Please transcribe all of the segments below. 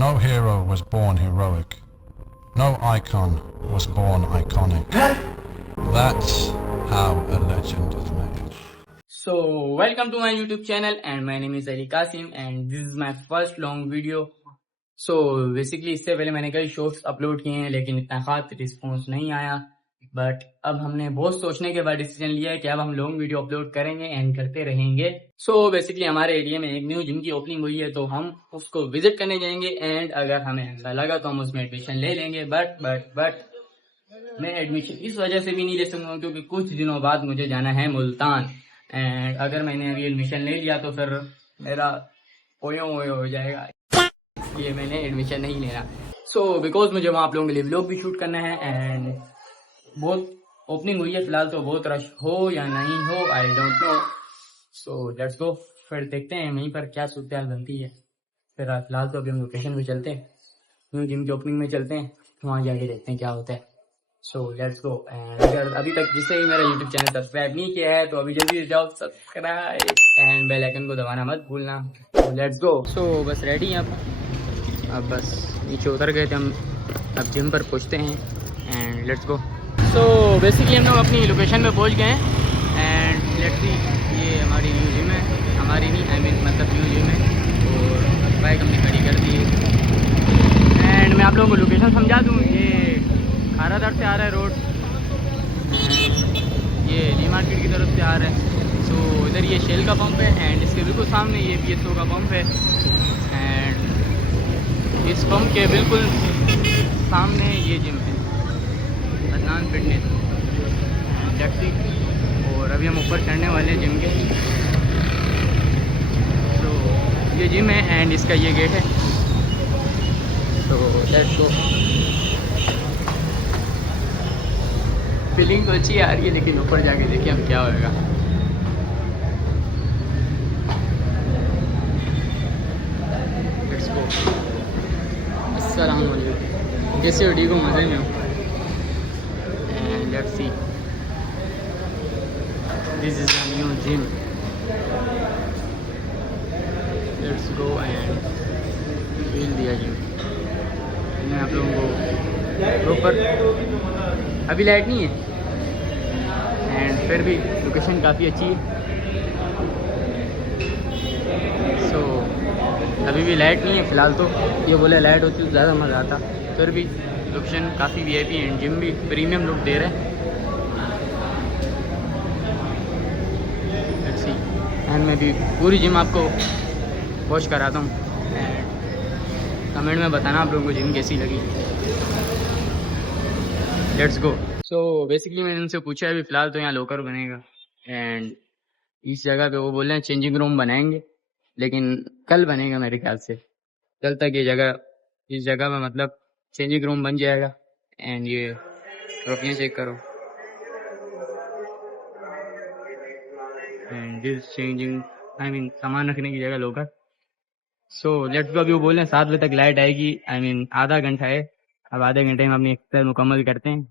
No hero was born heroic. No icon was born iconic. That's how a legend is made. So, welcome to my YouTube channel and my name is Ali Kasim and this is my first long video. So, basically इससे पहले मैंने कई shorts upload किए हैं लेकिन इतना खास response नहीं आया. बट अब हमने बहुत सोचने के बाद डिसीजन लिया है कि अब हम लॉन्ग वीडियो अपलोड करेंगे एंड करते रहेंगे. सो बेसिकली हमारे एरिया में एक न्यू जिम की ओपनिंग हुई है तो हम उसको विजिट करने जाएंगे एंड अगर हमें अच्छा लगा तो हम उसमें एडमिशन ले लेंगे. बट मैं एडमिशन इस वजह से भी नहीं ले सकूंगा क्योंकि कुछ दिनों बाद मुझे जाना है मुल्तान एंड अगर मैंने अभी एडमिशन ले लिया तो फिर मेरा ओयो ओयो हो जाएगा, इसलिए मैंने एडमिशन नहीं लेना. सो बिकॉज मुझे वहाँ आप लोगों के लिए व्लॉग भी शूट करना है एंड बहुत ओपनिंग हुई है फिलहाल तो बहुत रश हो या नहीं हो I don't know. So let's go, फिर देखते हैं वहीं पर क्या सूरत हाल बनती है. फिर फिलहाल तो अभी हम लोकेशन पे चलते हैं, न्यू जिम की ओपनिंग में चलते हैं, वहाँ जाके देखते हैं क्या होता है. So let's go. एंड अगर अभी तक जिसने भी मेरा यूट्यूब चैनल सब्सक्राइब नहीं किया है तो अभी जल्दी से जाओ सब्सक्राइब एंड बेल आइकन को दबाना मत भूलना. So let's go. सो बस रेडी हैं अब बस नीचे उतर गए थे हम, अब जिम पर पहुँचते हैं and let's go. So basically हम लोग अपनी लोकेशन पे पहुँच गए हैं एंड लेट्स सी. ये हमारी न्यू जिम है, हमारी नहीं आई मीन मतलब न्यू जिम है और बाइक हमने खड़ी कर दी है. एंड मैं आप लोगों को लोकेशन समझा दूँ. ये खारादार से आ रहा है रोड, ये ली मार्केट की तरफ से आ रहा है. सो इधर ये शेल का पंप है एंड इसके बिल्कुल सामने ये PSO का पंप है एंड इस पंप के बिल्कुल सामने ये जिम है अदनान फिटनेस टैक्सी. और अभी हम ऊपर चढ़ने वाले हैं जिम के. तो ये जिम है एंड इसका ये गेट है. तो लेट्स गो. फीलिंग तो अच्छी आ रही है लेकिन ऊपर जाके देखिए हम क्या होएगा. Let's go. अस्सलाम वालेकुम. जैसे हो ठीक हो, मज़े में हो and let's C. This is a new gym. Let's go and feel दिया जिम. मैं आप लोगों को प्रॉपर अभी लाइट नहीं है एंड फिर भी लोकेशन काफ़ी अच्छी है. सो अभी भी लाइट नहीं है फ़िलहाल तो. ये बोले लाइट होती तो ज़्यादा मज़ा आता. फिर भी लोकेशन काफ़ी VIP एंड जिम भी प्रीमियम लुक दे रहे हैं. Let's see. एंड मैं भी पूरी जिम आपको वॉच कराता हूँ एंड कमेंट में बताना आप लोगों को जिम कैसी लगी. Let's go. सो बेसिकली मैंने उनसे पूछा है अभी फ़िलहाल तो यहाँ लॉकर बनेगा एंड इस जगह पे वो बोल रहे हैं चेंजिंग रूम बनाएंगे लेकिन कल बनेगा मेरे ख्याल से. कल तक ये जगह इस जगह में मतलब चेंजिंग रूम बन जाएगा. एंड ये ट्रॉफियाँ चेक करो and this changing I mean सामान रखने की जगह लॉकर. So let's go. अभी वो बोल रहे हैं 7 बजे तक लाइट आएगी. आई मीन आधा घंटा है, अब आधे घंटे में अपनी एक्सरसाइज मुकम्मल करते हैं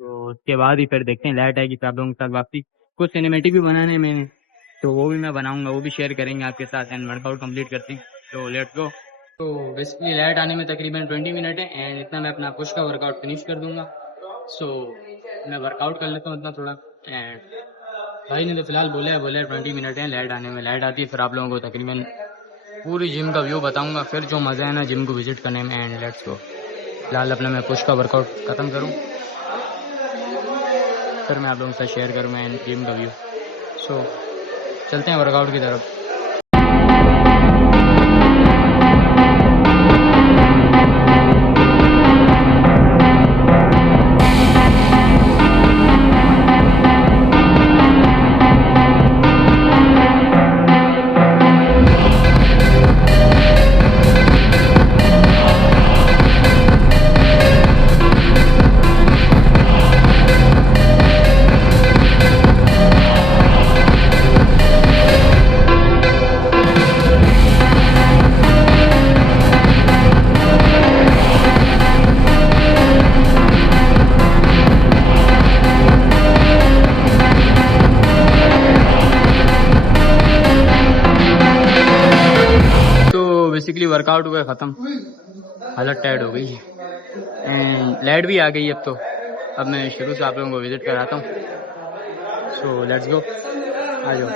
तो उसके बाद ही फिर देखते हैं लाइट आएगी तो आप लोगों के साथ वापसी. कुछ सिनेमेटिक भी बनाने हैं मैंने तो वो भी मैं बनाऊंगा, वो भी शेयर करेंगे आपके साथ एंड वर्कआउट कंप्लीट करते हैं. तो लेट्स गो. तो बेसिकली लाइट आने में तकरीबन 20 मिनट है एंड इतना मैं अपना पुश का वर्कआउट फिनिश कर दूंगा. सो मैं वर्कआउट कर लेता हूँ इतना थोड़ा एंड भाई ने तो फिलहाल बोला है 20 मिनट है लाइट आने में. लाइट आती है फिर आप लोगों को तकरीबन पूरी जिम का व्यू बताऊंगा, फिर जो मज़ा है ना जिम को विजिट करने में. And let's go. फिलहाल अपना मैं पुश का वर्कआउट ख़त्म करूँ फिर मैं आप लोगों के साथ शेयर करूँगा एंड जिम का व्यू. सो चलते हैं वर्कआउट की तरफ. बेसिकली वर्कआउट हुआ ख़त्म, हालत टायर्ड हो गई एंड लाइट भी आ गई अब। तो अब मैं शुरू से आप लोगों को विजिट कराता हूँ। सो लेट्स गो, आ जाओ।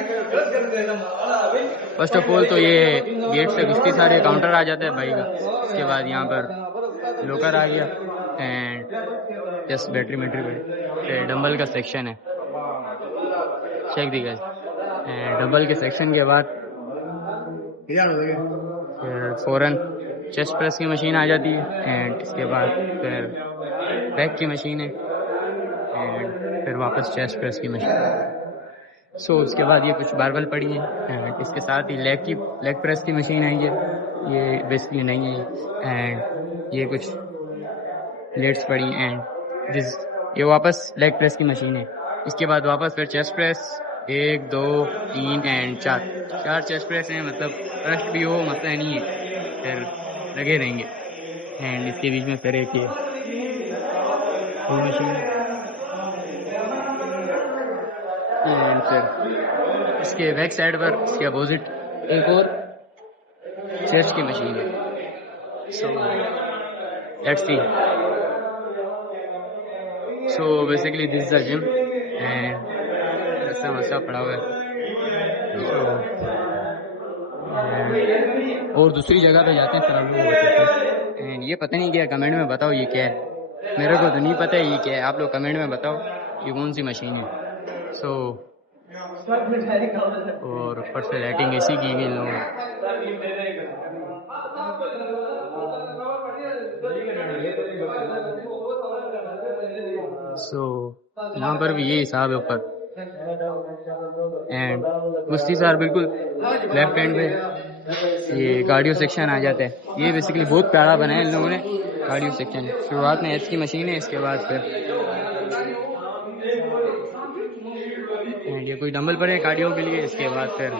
फर्स्ट ऑफ ऑल तो ये गेट से घुसते सारे काउंटर आ जाता है भाई का। इसके बाद यहाँ पर लॉकर आ गया एंड जस्ट बैटरी पे डंबल का सेक्शन है, चेक दी गई। एंड डंबल के सेक्शन के बाद फिर फ़ौरन चेस्ट प्रेस की मशीन आ जाती है एंड इसके बाद फिर बैक की मशीन है एंड फिर वापस चेस्ट प्रेस की मशीन। सो उसके बाद ये कुछ बारबल पड़ी है एंड इसके साथ ही लेग प्रेस की मशीन आई है, ये बेसिकली नहीं है। एंड ये कुछ प्लेट्स पड़ी एंड ये वापस लेग प्रेस की मशीन है। इसके बाद वापस फिर chest press 1 2 3 and 4 chest press हैं, मतलब रस्ट भी हो मसला नहीं है, फिर लगे रहेंगे। एंड इसके बीच में फिर एक ये मशीन एंड फिर इसके बैक साइड पर इसके अपोजिट एक और चेस्ट की मशीन है। So let's see. So basically this is a gym and ऐसा मसला पड़ा हुआ है। और दूसरी जगह पे जाते हैं फिर आप लोगों को बताते हैं। एंड ये पता नहीं क्या, कमेंट में बताओ ये क्या है, मेरे को तो नहीं पता है ये क्या है, आप लोग कमेंट में बताओ ये कौन सी मशीन है। सो और ऊपर से लाइटिंग ऐसी की गई इन लोगों ने। सो यहाँ पर भी ये हिसाब है ऊपर एंड कुश्ती सार बिल्कुल लेफ्ट हैंड पे ये कार्डियो सेक्शन आ जाता है। ये बेसिकली बहुत प्यारा बनाया है इन लोगों ने कार्डियो सेक्शन। शुरुआत में एच की मशीन है, इसके बाद फिर एंड ये कोई डंबल पड़े कार्डियो के लिए, इसके बाद फिर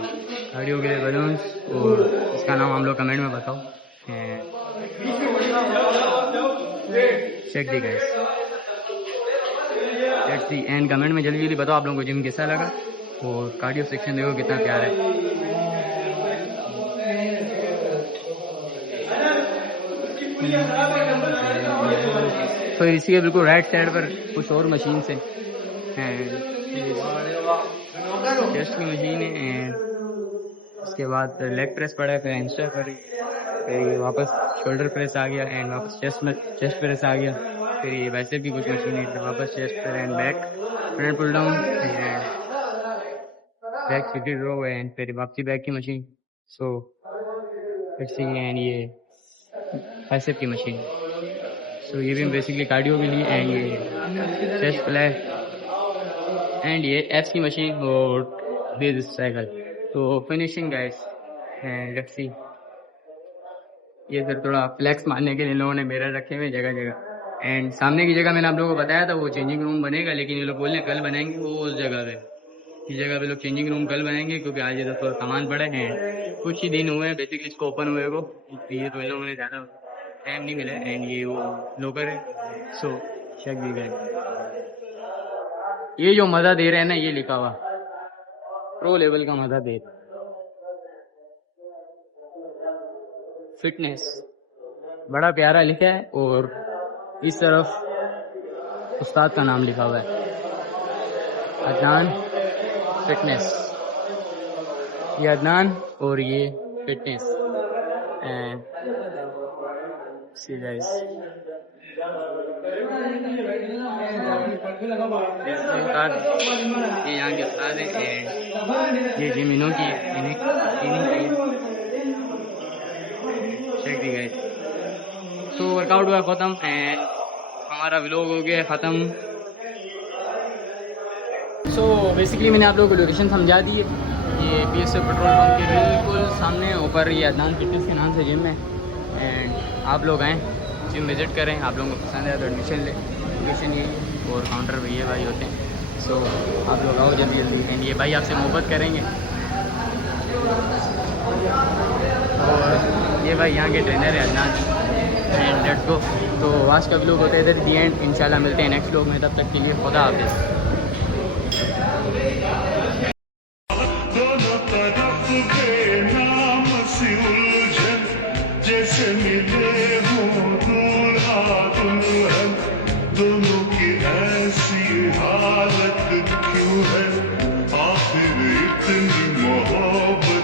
कार्डियो के लिए बलून्स, और इसका नाम हम लोग कमेंट में बताओ। Check the guys, let's see and comment में जल्दी जल्दी बताओ आप लोगों को जिम कैसा लगा और कार्डियो सेक्शन देखो कितना प्यारा है। तो इसी के बिल्कुल राइट साइड पर कुछ और मशीन से चेस्ट की मशीन है, उसके बाद लेग प्रेस पड़ा है, फिर हैमस्टर पड़ी, फिर ये वापस शोल्डर प्रेस आ गया एंड वापस चेस्ट प्रेस आ गया, फिर ये वैसे भी कुछ मशीन है, फिर वापस चेस्ट पर and back front pull down and back fitted row and फिर वापसी बैक की मशीन। सो फिक्सिंग एंड ये बाइसेप की मशीन। सो ये भी बेसिकली कार्डियो के लिए एंड ये चेस्ट प्लेट एंड ये एप्स की मशीन और दिस साइकिल। तो finishing guys and let's see. ये सर थोड़ा फ्लेक्स मारने के लिए इन लोगों ने मिरर रखे हुए जगह जगह एंड सामने की जगह मैंने आप लोगों को बताया था वो चेंजिंग रूम बनेगा, लेकिन ये लोग बोल रहे कल बनाएंगे वो उस जगह पे, इस जगह पे लोग चेंजिंग रूम कल बनाएंगे क्योंकि आज इधर थोड़ा सामान पड़ा है। कुछ ही दिन हुए हैं बेसिकली इसको ओपन हुए को, ये तो इन लोगों ने ज़्यादा टाइम नहीं मिला एंड ये वो लोकर है। सो चेक दी गए, ये जो मज़ा दे रहे हैं ना, ये लिखा हुआ प्रो लेवल का मज़ा दे, फिटनेस बड़ा प्यारा लिखा है और इस तरफ उस्ताद का नाम लिखा हुआ है, अदनान फिटनेस। ये अदनान और ये फिटनेस एंड सी गाइस। ये यहाँ के उस्ताद हैं एंड ये जिम इन्हों की चेक दी गई। तो वर्कआउट हुआ ख़त्म एंड हमारा व्लॉग हो गया ख़त्म। सो बेसिकली मैंने आप लोगों को लोकेशन समझा दी है, ये BSF पेट्रोल पंप के बिल्कुल सामने ऊपर ये अदनान फिटनेस के नाम से जिम है एंड आप लोग आएँ जिम विज़िट करें, आप लोगों को पसंद है तो एडमिशन ले, एडमिशन ये और काउंटर पे ये भाई होते हैं। सो आप लोग आओ जल्दी जल्दी एंड ये भाई आपसे मोहब्बत करेंगे और ये भाई यहाँ के ट्रेनर है अदनान एंड लेट्स गो। तो आज का व्लॉग होता है इधर दी एंड, इंशाल्लाह मिलते हैं नेक्स्ट व्लॉग में, तब तक के लिए खुदा हाफिज़। दोनों तरफ के नाम सी उलझन इतनी मोहब्बत